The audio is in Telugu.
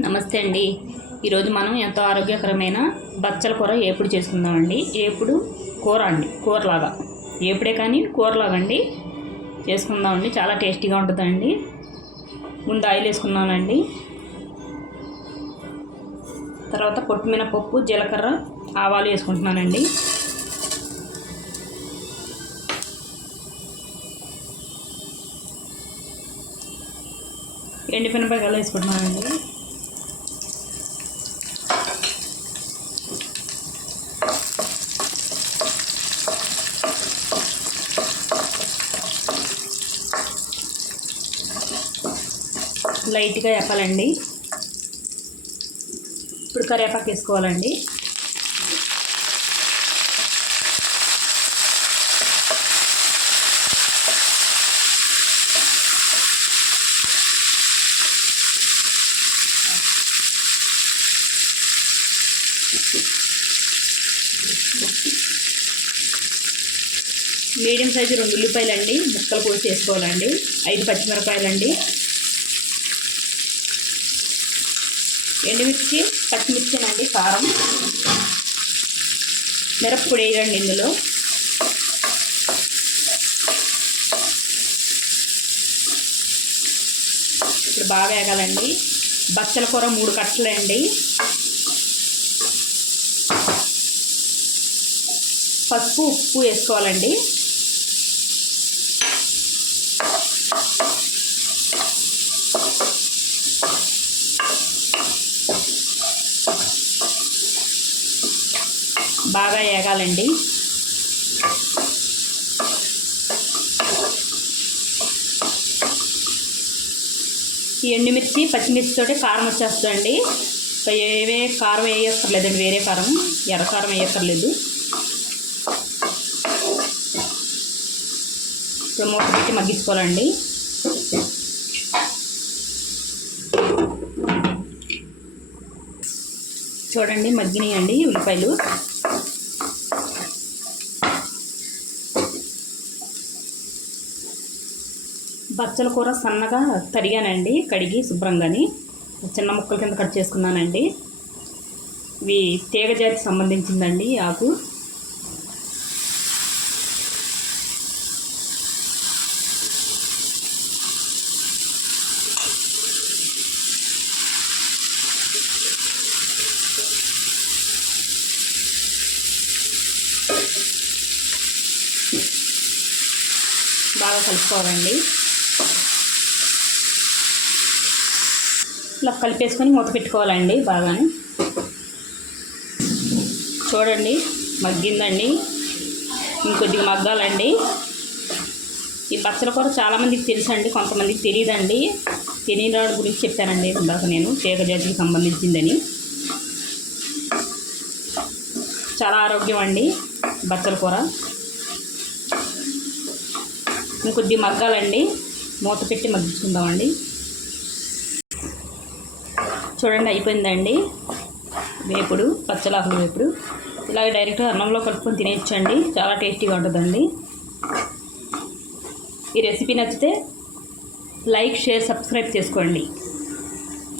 నమస్తే అండి. ఈరోజు మనం ఎంతో ఆరోగ్యకరమైన బచ్చల కూర ఏపుడు చేసుకుందామండి. ఏపుడు కూర అండి. కూరలాగా. ఏపుడే కానీ కూరలాగా అండి చేసుకుందామండి. చాలా టేస్టీగా ఉంటుందండి. ముందు ఆయిల్ వేసుకున్నానండి. తర్వాత పొట్టుమినపప్పు జీలకర్ర ఆవాలు వేసుకుంటున్నానండి. ఎండిపినపకాయలు వేసుకుంటున్నానండి. లైట్గా చెప్పాలండి ఇప్పుడు కరివేపాకు వేసుకోవాలండి. మీడియం సైజు రెండు ఉల్లిపాయలండి. ముక్కలు కోసి వేసుకోవాలండి. ఐదు పచ్చిమిరపాయలండి ఎండుమిర్చి పచ్చిమిర్చి అండి కారం. మిరప్పొడి వేయండి ఇందులో. ఇప్పుడు బాగా వేగాలండి. బచ్చల కూర మూడు కట్టలండి. పసుపు ఉప్పు వేసుకోవాలండి. బాగా వేగాలండి ఈ ఎండుమిర్చి పచ్చిమిర్చితో కారం వచ్చేస్తుందండి. ఏవే కారం వేయక్కర్లేదండి వేరే కారం. ఎర్ర కారం వేయక్కర్లేదు. ఇప్పుడు మూత పెట్టి మగ్గించుకోవాలండి చూడండి మగ్గినాయండి ఉల్లిపాయలు. బచ్చల కూర సన్నగా తరిగానండి కడిగి శుభ్రంగాని. చిన్న ముక్కల కింద కట్ చేసుకున్నానండి. ఇవి తీగ జాతికి సంబంధించిందండి ఆకు. బాగా కలుపుకోవాలండి. ఇలా కలిపేసుకొని మూత పెట్టుకోవాలండి బాగానే. చూడండి మగ్గిందండి. ఇంకొద్దిగా మగ్గాలండి. ఈ బచ్చల కూర చాలామందికి తెలుసండి కొంతమందికి తెలియదండి తెలియని వాళ్ళ గురించి చెప్పానండి ఇందాక నేను తీగ జాతికి సంబంధించిందని. చాలా ఆరోగ్యం అండి బచ్చల కూర. ఇంకొద్ది మగ్గాలండి. మూత పెట్టి మగ్గించుకుందామండి. చూడండి అయిపోయిందండి. వేపుడు పచ్చలాకులు వేపుడు. ఇలాగే డైరెక్ట్గా అన్నంలో కలుపుకొని తినేయచ్చండి. చాలా టేస్టీగా ఉంటుందండి. ఈ రెసిపీ నచ్చితే లైక్ షేర్ సబ్స్క్రైబ్ చేసుకోండి.